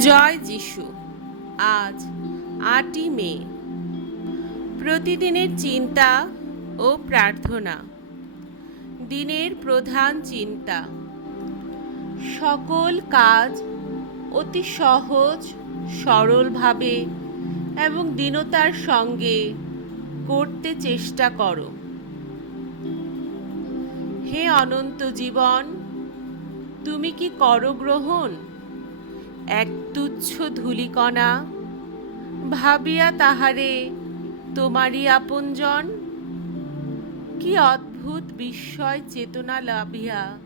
জয় যিশু। আজ আটই মে। প্রতিদিনের চিন্তা ও প্রার্থনা। দিনের প্রধান চিন্তা। সকল কাজ অতি সহজ, সরলভাবে এবং দীনতার সঙ্গে করতে চেষ্টা করো। হে অনন্ত জীবন, তুমি কি করো গ্রহণ এক তুচ্ছ ধূলিকণা। ভাবিয়া তাহারে, তোমারই আপনজন। কি অদ্ভুত বিস্ময় চেতনা লাভিয়া।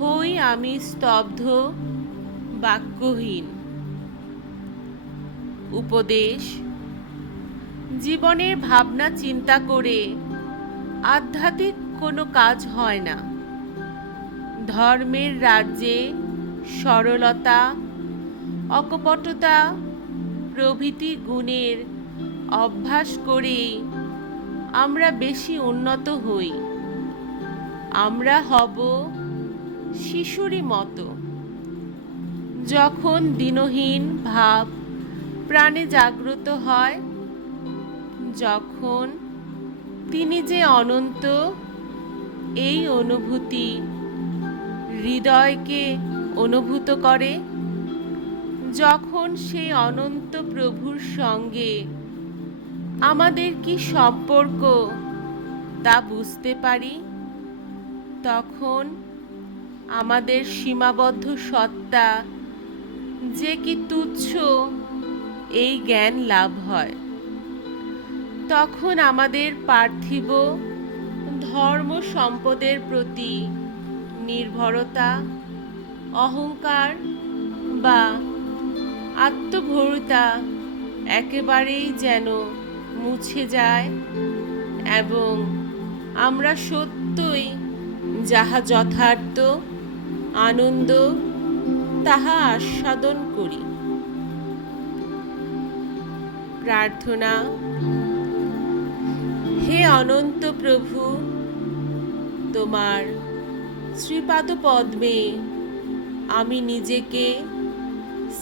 হই আমি স্তব্ধ, বাক্যহীন। উপদেশ, জীবনের ভাবনা চিন্তা করে আধ্যাত্মিক কোনো কাজ হয় না। ধর্মের রাজ্যে সরলতা, অকপটতা প্রভৃতি গুণের অভ্যাস করেই আমরা বেশি উন্নত হই। আমরা হব শিশুরই মতো। যখন দিনহীন ভাব প্রাণে জাগ্রত হয়, যখন তিনি যে অনন্ত, এই অনুভূতি হৃদয়কে অনুভূত করে, যখন সেই অনন্ত প্রভুর সঙ্গে আমাদের কি সম্পর্ক তা বুঝতে পারি, তখন আমাদের সীমাবদ্ধ সত্তা যে কি তুচ্ছ, এই জ্ঞান লাভ হয়। তখন আমাদের পার্থিব ধর্ম সম্পদের প্রতি নির্ভরতা অহংকার বা আত্মভরিতা একেবারেই যেন মুছে যায় এবং আমরা সত্যই যাহা যথার্থ, আনন্দ, তাহা আস্বাদন করি। প্রার্থনা, হে অনন্ত প্রভু, তোমার শ্রীপাদ পদ্মে আমি নিজেকে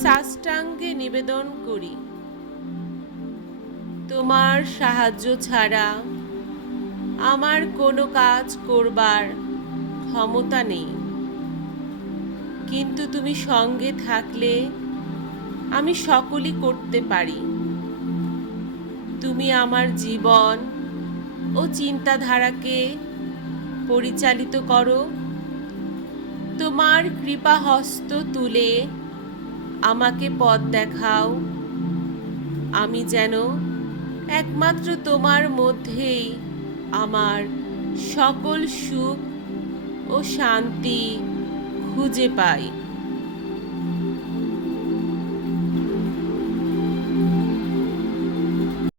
সাষ্টাঙ্গে নিবেদন করি। তোমার সাহায্য ছাড়া আমার কোনো কাজ করবার ক্ষমতা নেই। কিন্তু তুমি সঙ্গে থাকলে আমি সকলই করতে পারি। তুমি আমার জীবন ও চিন্তাধারাকে পরিচালিত করো। তোমার কৃপা হস্ত তুলে আমাকে পথ দেখাও। আমি যেন একমাত্র তোমার মধ্যেই আমার সকল সুখ ও শান্তি খুঁজে পাই।